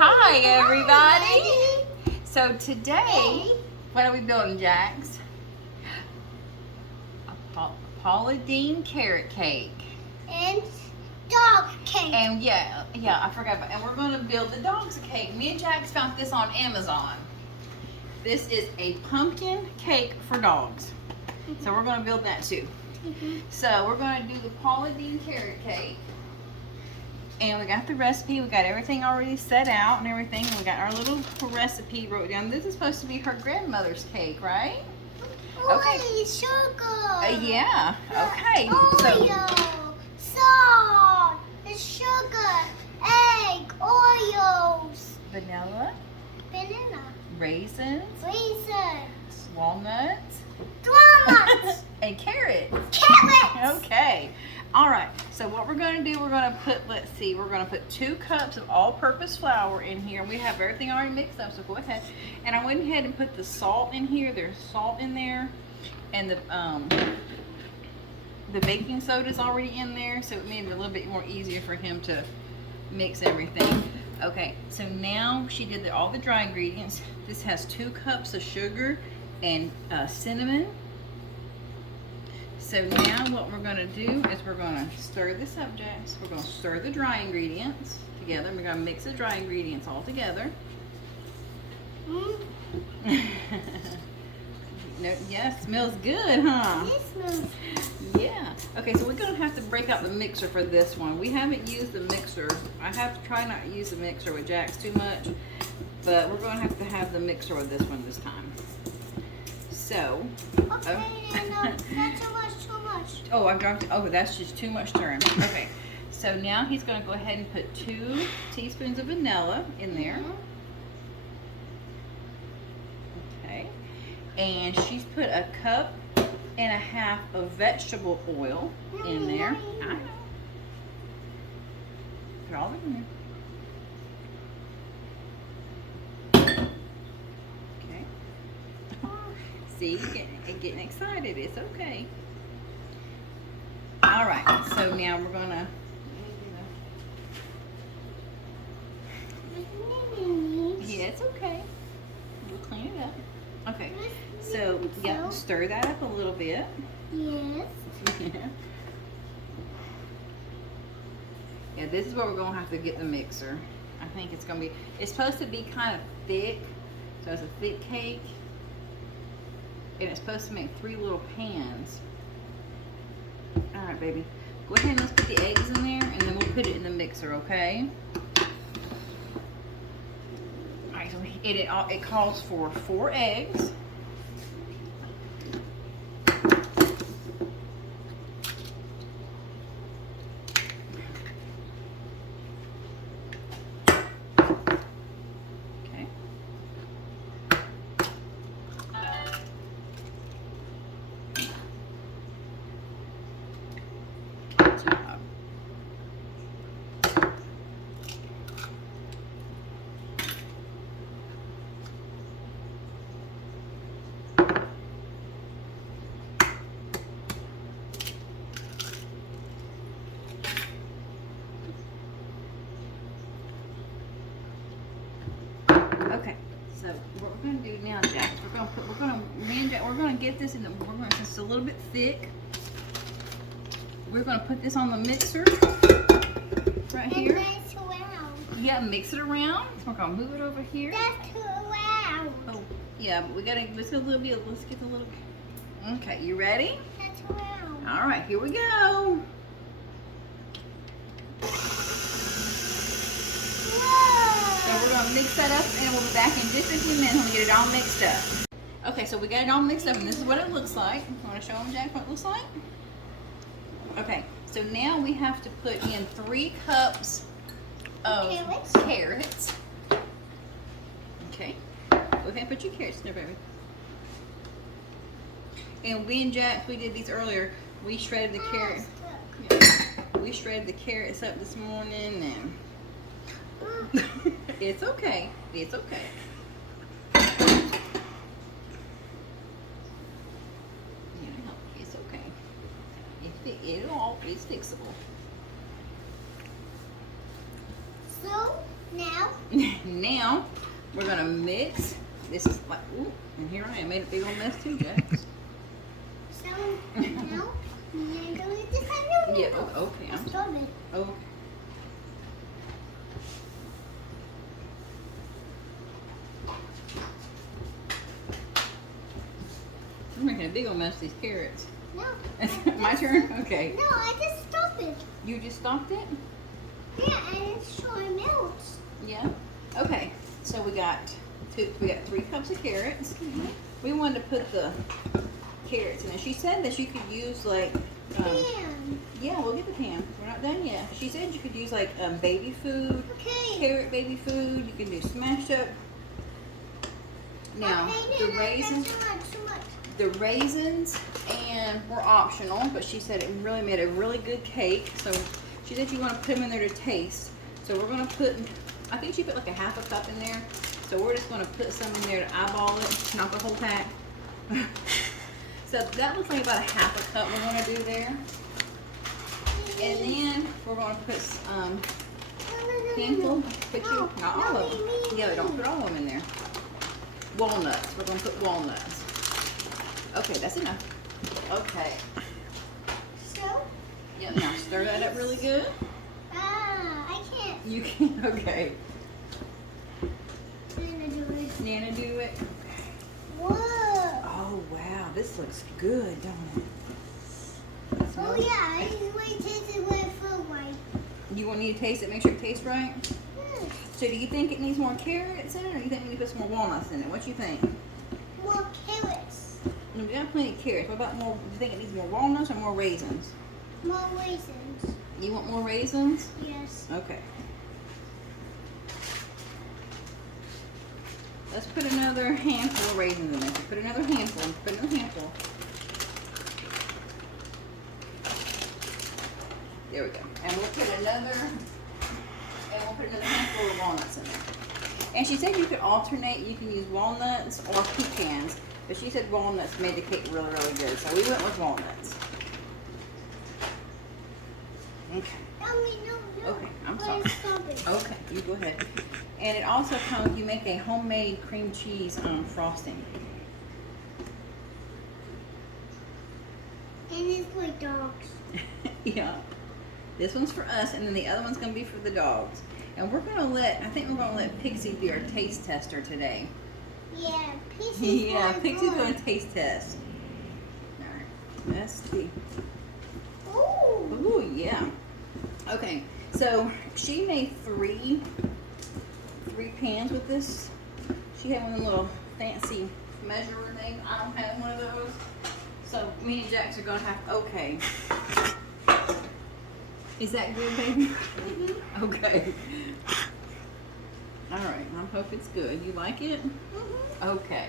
Hi everybody! So today, what are we building, Jax? A Paula Deen carrot cake. And dog cake. And yeah, I forgot about, and we're going to build the dogs a cake. Me and Jax found this on Amazon. This is a pumpkin cake for dogs. So we're going to build that too. So we're going to do the Paula Deen carrot cake. And we got the recipe, we got everything already set out and everything. We got our little recipe wrote down. This is supposed to be her grandmother's cake, right? Okay. Sugar. Yeah, okay. Oil, salt, sugar, egg, oils. Vanilla. Banana. Raisins. Walnuts. Walnuts. And carrots. Carrots. Okay. All right. So what we're going to do, we're going to put, let's see, we're going to put 2 cups of all-purpose flour in here. We have everything already mixed up, so go ahead. And I went ahead and put the salt in here. There's salt in there. And the baking soda is already in there, so it made it a little bit more easier for him to mix everything. Okay, so now she did all the dry ingredients. This has 2 cups of sugar and cinnamon. So now what we're going to do is we're going to stir the subjects. We're going to stir the dry ingredients together. We're going to mix the dry ingredients all together. No, yeah, smells good, huh? It smells. Yeah. Okay, so we're going to have to break out the mixer for this one. We haven't used the mixer. I have to try not to use the mixer with Jax too much, but we're going to have the mixer with this one this time. So. Okay, that's too much. Oh, I dropped it. Oh, that's just too much stirring. Okay, so now he's going to go ahead and put 2 teaspoons of vanilla in there. Okay, and she's put a cup and a half of vegetable oil in there. I know. Put all of it in there. Okay. See, getting excited. It's okay. All right, so now we're gonna. Yeah, it's okay. We'll clean it up. Okay, so yeah, stir that up a little bit. Yes. Yeah, this is where we're gonna have to get the mixer. I think it's gonna be. It's supposed to be kind of thick, so it's a thick cake, and it's supposed to make 3 little pans. All right, baby. Go ahead and let's put the eggs in there, and then we'll put it in the mixer, okay? All right, so it calls for 4 eggs. Okay. Okay, so what we're going to do now, Jax, we're going to get this in the, it's a little bit thick. We're going to put this on the mixer right here. Mix around. Yeah, mix it around. We're going to move it over here. That's too loud. Oh, yeah, but we got to, let's get the little, okay, you ready? That's loud. All right, here we go. So we're going to mix that up, and we'll be back in just a few minutes when we get it all mixed up. Okay, so we got it all mixed up, and this is what it looks like. You want to show them, Jack, what it looks like? Okay, so now we have to put in 3 cups of carrots. Okay, go ahead and put your carrots in there, baby. And we and Jack, we did these earlier. We shredded the carrots. We shredded the carrots up this morning, and it's okay. It's okay. It's okay. It's fixable. So Now. Now we're gonna mix. This is like, ooh, and here I am, made a big old mess too, Jax. So now you're going to get this on your Yeah, okay. Let's stop it. Okay. I'm making a big old mess of these carrots. No. My turn? Okay. No, I just stopped it. You just stopped it? Yeah, and it's showing melts. Yeah. Okay. So we got 3 cups of carrots. Mm-hmm. We wanted to put the carrots in it. She said that you could use like Pan. yeah, we'll get the pan. We're not done yet. She said you could use like baby food, Okay. carrot baby food. You can do smashed up. Now Okay, the no, raisins, that's too much. the raisins, and were optional, but she said it really made a really good cake. So she said you want to put them in there to taste. So we're gonna put, I think she put like a half a cup in there. So we're just gonna put some in there to eyeball it, not the whole pack. So that looks like about a half a cup we're gonna do there. And then we're gonna put handful, put you, not all of them. Yeah, don't put all of them in there. Walnuts, we're gonna put walnuts. Okay, that's enough. Okay. So? Yeah, now stir that up really good. I can't. You can, okay. Nana do it. Nana do it. Whoa. Oh wow, this looks good, don't it? Oh Smells- yeah, I just wait to taste it when it feels right. You want me to taste it, make sure it tastes right? Hmm. So do you think it needs more carrots in it, or do you think we need to put some more walnuts in it? What you think? More carrots. We got plenty of carrots. What about more, do you think it needs more walnuts or more raisins? More raisins. You want more raisins? Yes. Okay. Let's put another handful of raisins in there. So put another handful. Put another handful. There we go. And we'll put another handful of walnuts in there. And she said you could alternate. You can use walnuts or pecans, but she said walnuts made the cake really, really good. So we went with walnuts. Okay. No. Okay, I'm Where's sorry. strawberry? Okay, you go ahead. And it also comes, you make a homemade cream cheese frosting. And it's for dogs. Yeah. This one's for us, and then the other one's going to be for the dogs. And we're going to I think we're going to let Pixie do our taste tester today. Yeah, Pixie's Yeah, going Pixie's on. going to taste test. Alright, let's see. Ooh. Ooh, yeah. Okay, so she made three pans with this. She had one of the little fancy measurer things. I don't have one of those. So me and Jax are gonna have, okay. Is that good, baby? Mm-hmm. Okay. All right, I hope it's good. You like it? Mm-hmm. Okay.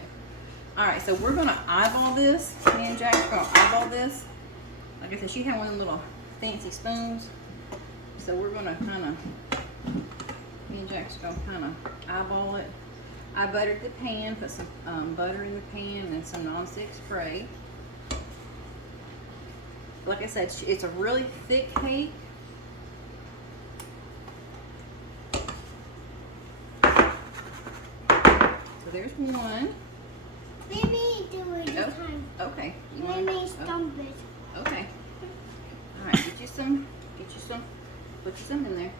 All right, so we're gonna eyeball this. Me and Jax are gonna eyeball this. Like I said, she had one of them little fancy spoons. So we're gonna me and Jax are gonna kind of eyeball it. I buttered the pan, put some butter in the pan and some nonstick spray. Like I said, it's a really thick cake. So there's one. Let me do it this time. Okay. You Let wanna- me stomp it. Okay. All right. Get you some. Put you some in there.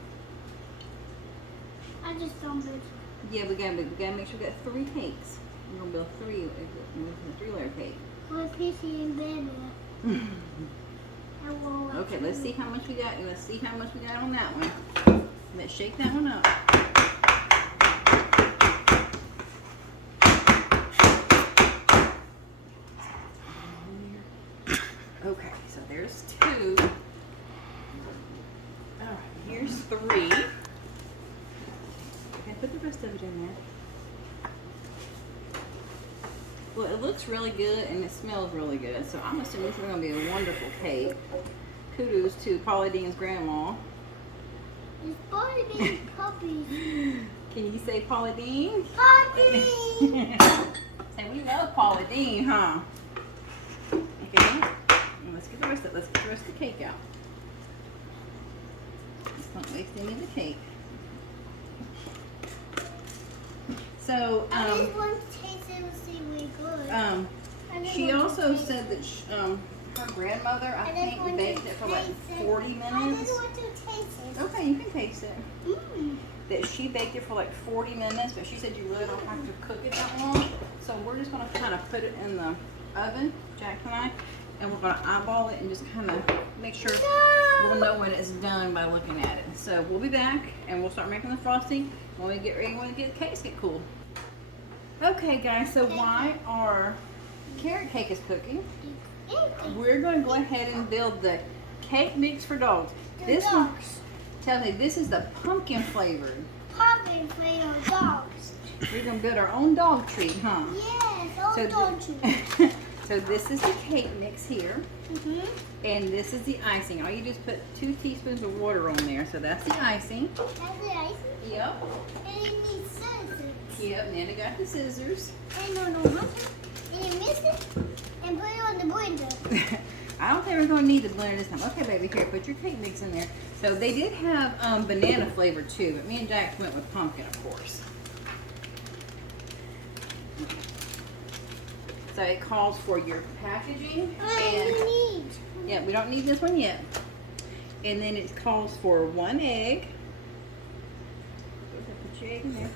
I just stomp it. Yeah, we gotta make sure we got 3 cakes. We're gonna build 3 3-layer cake. With Pixie and Baby. Okay, let's see how much we got. Let's see how much we got on that one. Let's shake that one up. Okay, so there's 2. All right, here's 3. Okay, put the rest of it in there. Well, it looks really good and it smells really good, so I'm assuming this is going to be a wonderful cake. Kudos to Paula Dean's grandma. It's probably being puppies. Can you say Paula Dean? Puppy! Say we love Paula Dean, huh? Okay. Let's get the rest of the cake out. Let's not waste any of the cake. So, I just want to taste it and see really good. she also said that her grandmother, I think, baked it for like 40 minutes. I just want to taste it. Okay, you can taste it. Mm. That she baked it for like 40 minutes, but she said you really don't have to cook it that long. So we're just gonna kind of put it in the oven, Jack and I, and we're gonna eyeball it and just kind of make sure we'll know when it's done by looking at it. So we'll be back and we'll start making the frosting when we get ready, when the cakes get cool. Okay guys, so while our carrot cake is cooking, we're going to go ahead and build the cake mix for dogs. This one, tell me, this is the pumpkin flavored. Pumpkin flavored dogs. We're going to build our own dog treat, huh? Yes, own dog treat. So this is the cake mix here. Mm-hmm. And this is the icing. All you just put 2 teaspoons of water on there. So that's the icing. That's the icing? Yep. And it needs scissors. Yep, Nana got the scissors. And no, and you mix it and put it on the blender. I don't think we're going to need the blender this time. Okay, baby, here, put your cake mix in there. So they did have banana flavor too, but me and Jack went with pumpkin, of course. So it calls for your packaging. Yeah, we don't need this one yet. And then it calls for 1 egg. Put your egg in there.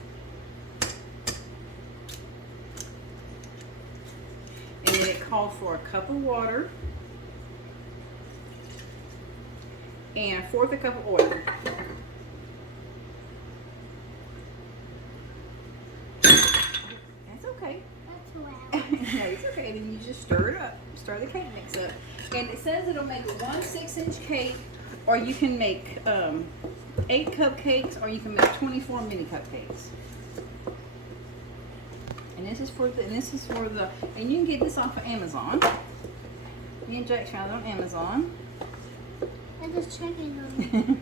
And then it calls for a cup of water and 1/4 cup of oil. That's okay. That's loud. No, it's okay. Then you just stir it up. Stir the cake mix up. And it says it'll make 1 6-inch cake, or you can make 8 cupcakes, or you can make 24 mini cupcakes. And this is for the, and you can get this off of Amazon. Me and Jack found it on Amazon. I just checked it on it.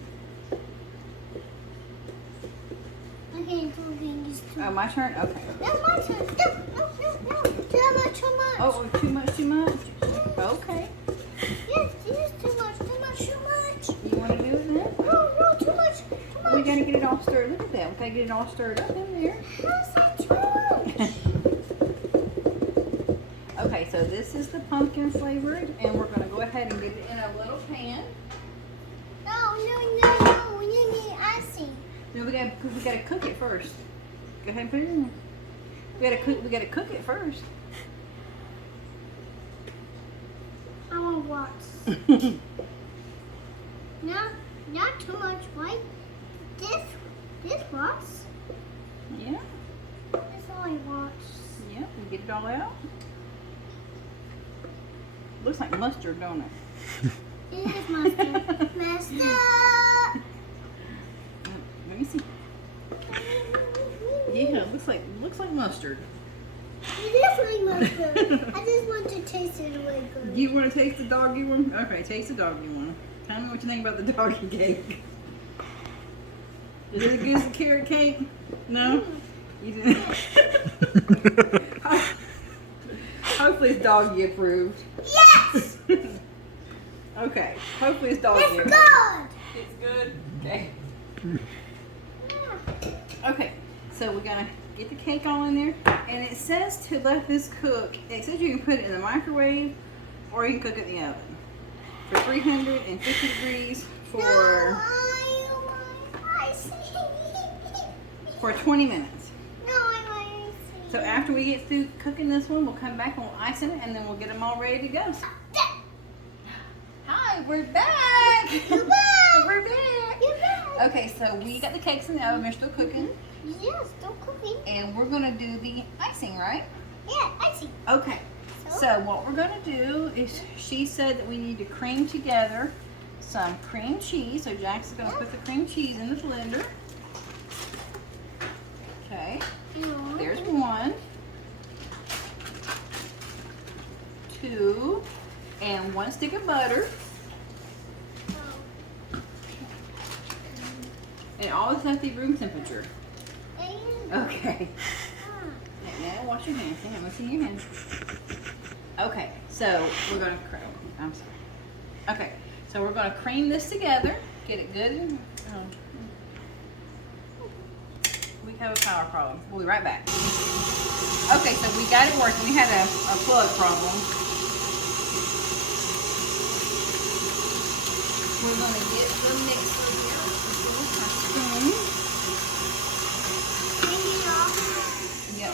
Okay, just too Oh, my turn? Okay. No, my turn. No. Too much. Oh, too much? Okay. Yes, this is too much. You want to do it then? No, too much. We got to get it all stirred. Look at that. We got to get it all stirred up in there. How's that too much? Okay, so this is the pumpkin flavored, and we're going to go ahead and get it in a little pan. No. We need icing. No, we got to cook it first. Go ahead and put it in there. We got to cook it first. I want what? No, not too much, right? This was. Yeah. That's all I want. Yeah, we get it all out. Looks like mustard, don't it? It is mustard. Mustard. Let me see. Yeah, looks like mustard. It is like mustard. I just want to taste it really good. You want to taste the doggy one? Okay, taste the doggy one. Tell me what you think about the doggy cake. Is it as good as the carrot cake? No? You didn't. Hopefully it's doggy approved. Yes! Okay, hopefully it's doggy It's approved. good! It's good? Okay. Okay, so we're gonna get the cake all in there, and it says to let this cook. It says you can put it in the microwave, or you can cook it in the oven for 350 degrees for 20 minutes. No, I want icing. So after we get through cooking this one, we'll come back and we'll ice it, and then we'll get them all ready to go. Hi, we're back. You're back. We're back. You're back. Okay, so we got the cakes in the oven. They're still cooking. Yes, still cooking. And we're going to do the icing, right? Yeah, icing. Okay. So what we're going to do is, she said that we need to cream together some cream cheese. So Jack's going to put the cream cheese in the blender. Okay. There's 1, 2, and 1 stick of butter. And all this has to be room temperature. Okay. Now wash your hands. Hang on, let's see your hands. Okay, so we're gonna cream. I'm sorry. Okay, so we're gonna cream this together. Get it good. And, we have a power problem. We'll be right back. Okay, so we got it working. We had a plug problem. We're going to get the mixer here. Yeah,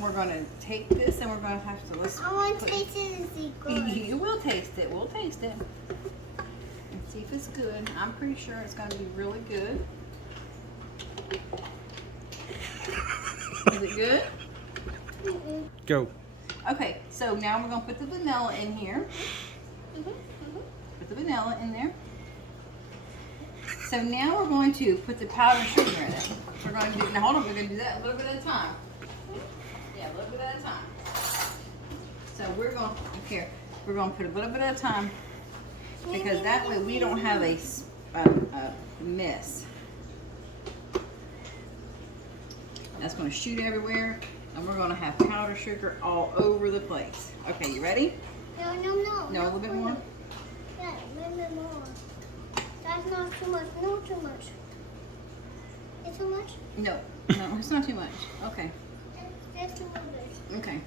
we're gonna take this and we're gonna have to I want to taste it and see good. You will taste it. We'll taste it and see if it's good. I'm pretty sure it's gonna be really good. Is it good? Go. Okay, so now we're gonna put the vanilla in here. Put the vanilla in there. So now we're going to put the powdered sugar in it. We're going to do, now hold on, we're going to do that a little bit at a time. Yeah, a little bit at a time. So we're going to put a little bit at a time because that way we don't have a mess. That's going to shoot everywhere and we're going to have powdered sugar all over the place. Okay, you ready? No. No, a little bit more? Yeah, a little bit more. That's not too much. No, too much. It's too much? No, it's not too much. Okay. That's a little bit. Okay.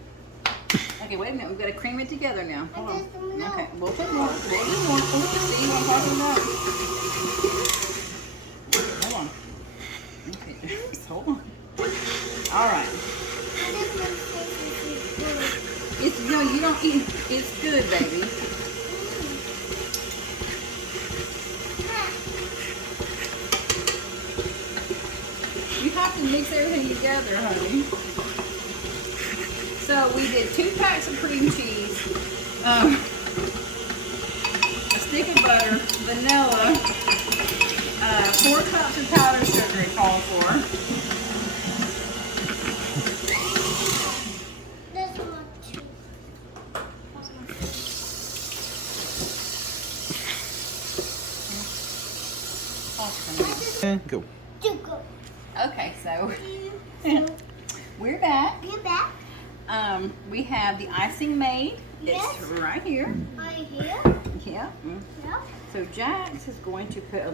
Okay, wait a minute. We've got to cream it together now. Hold on. No. Okay, we'll put more. We'll do more. See what I'm talking about? Hold on. Okay, hold on. All right. It's no, you don't eat. It's good, baby. You have to mix everything together, honey. So we did 2 packs of cream cheese, a stick of butter, vanilla, 4 cups of powdered sugar it called for. That's much. And go. Okay, so we're back. You're back. We have the icing made. Yes. It's right here. Right here. Yeah. Yeah. So Jax is going to put a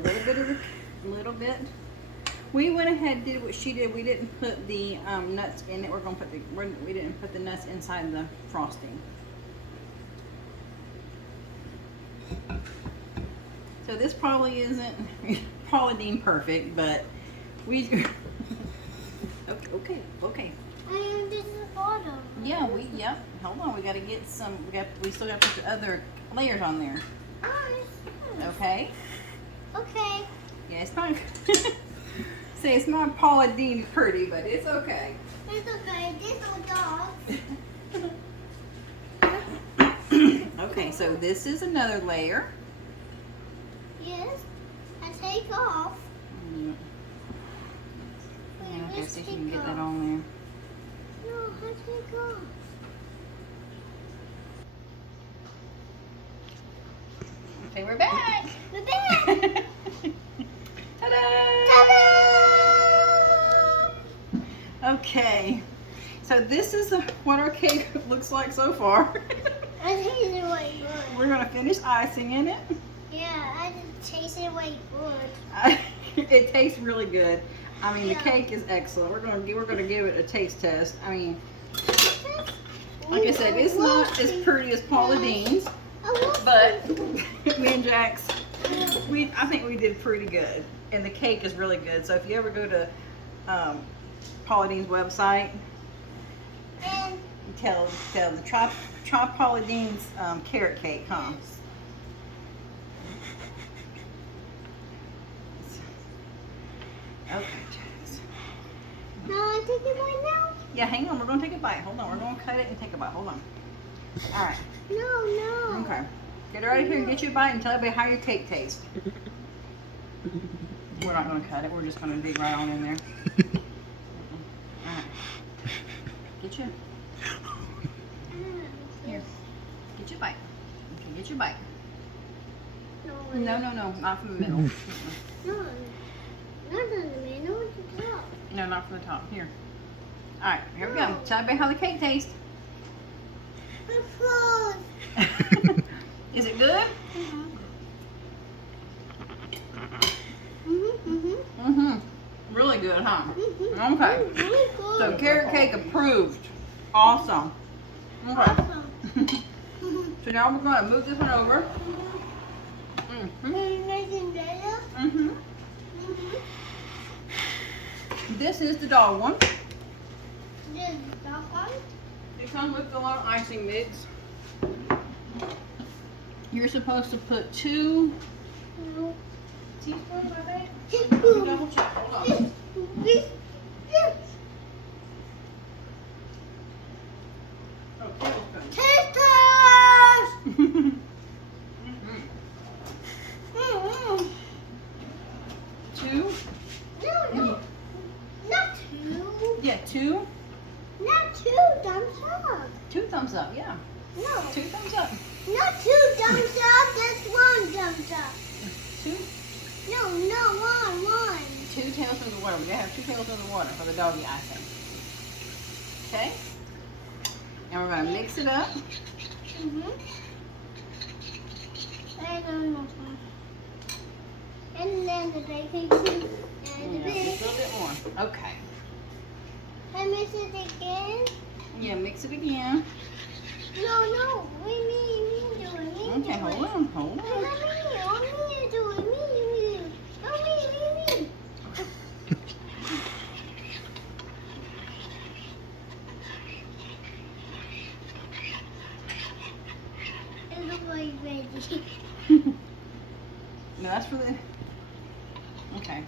little bit. We went ahead and did what she did. We didn't put the nuts in it. We didn't put the nuts inside the frosting. So this probably isn't Paula Dean perfect, but we. Okay. And this is the bottom. Yeah, hold on, we gotta get some, we still gotta put the other layers on there. Okay? Okay. Yeah, it's not, say it's not Paula Dean pretty, but it's okay. It's okay. This little dog. Okay, so this is another layer. Yes. I take off. Yeah, okay, Let's see if take you can get that off. on there. No, I take off. Okay, we're back. We're back. Ta-da! Ta-da! Okay, so this is what our cake looks like so far. I taste it way good. We're gonna finish icing in it. Yeah, I taste it way good. It tastes really good. I mean, the Yeah. cake is excellent. We're gonna give it a taste test. I mean, like I said, it's not as pretty as Paula Dean's, but me and Jax, I think we did pretty good, and the cake is really good. So if you ever go to Paula Dean's website, And tell the try Paula Dean's carrot cake, huh? Okay, Jax. now I take it right now. Yeah, hang on. We're gonna take a bite. Hold on. We're gonna cut it and take a bite. Hold on. All right. No. Okay. Get it right here and get you a bite and tell everybody how your cake tastes. We're not gonna cut it. We're just gonna dig right on in there. All right. Get you. Here. Get your bite. Okay, get your bite. No, not from the middle. No. Not in the middle. It's the top. No, not from the top. Here. All right. Here we go. Tell everybody how the cake tastes. It's closed. Is it good? Mhm. Really good, huh? Mhm. Okay. Really good. So carrot cake approved. Awesome. Okay. Awesome. So now we're going to move this one over. Anything better? Mhm. This is the dog one. This is that one. It comes with the little icing mix. You're supposed to put 2 No. teaspoons, I think. Let me double check. Hold on. Oh, tablespoons. Tasters! Mhm. 2. No, no. Not 2. Yeah, 2. Not 2 thumbs up. 2 thumbs up. Yeah, No. 2 thumbs up. Not 2 thumbs up. That's 1 thumbs up. 2. No, no, 1. 2 tablespoons of water. We're gonna have 2 tablespoons of water for the doggy icing. Okay. And we're gonna mix it up. I don't know. And then the baking soup and the Yeah, just a bacon. little bit more. Okay. I mix it again. Yeah, mix it again. No. Me do it. Okay, hold on. Hold on. Me do it. Me. No, me. It looks like veggie. No, that's for the. Okay.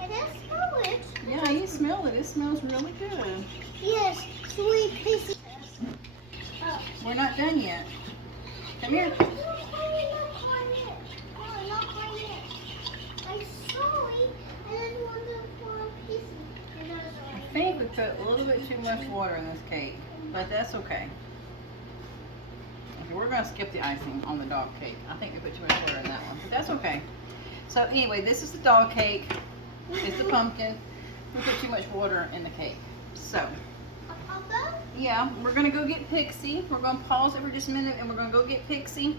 I just smell it. Yeah, you smell it. It smells really good. Yes, sweet pieces. We're not done yet. Come here. Not quite yet. No, not quite yet. I saw it and then one of the 4 pieces. And I was I like, think we put a little bit too much water in this cake, but that's okay. Okay, we're gonna skip the icing on the dog cake. I think we put too much water in that one, but that's okay. So anyway, this is the dog cake. It's the pumpkin. We put too much water in the cake. So, Papa? yeah, we're gonna go get Pixie. We're gonna pause it for just a minute and we're gonna go get Pixie.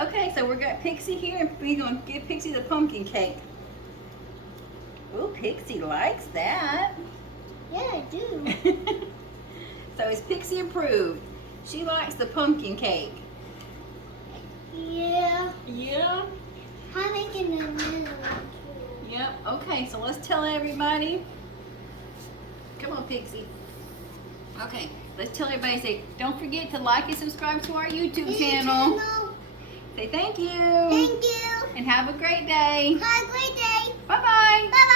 Okay, so we got Pixie here and we're gonna give Pixie the pumpkin cake. Oh, Pixie likes that. Yeah, I do. So it's Pixie approved. She likes the pumpkin cake. Yeah. Yeah? I'm making the middle one too. Yep. Okay, so let's tell everybody. Come on, Pixie. Okay, let's tell everybody, say, don't forget to like and subscribe to our YouTube channel. Say thank you. Thank you. And have a great day. Have a great day. Bye-bye. Bye-bye.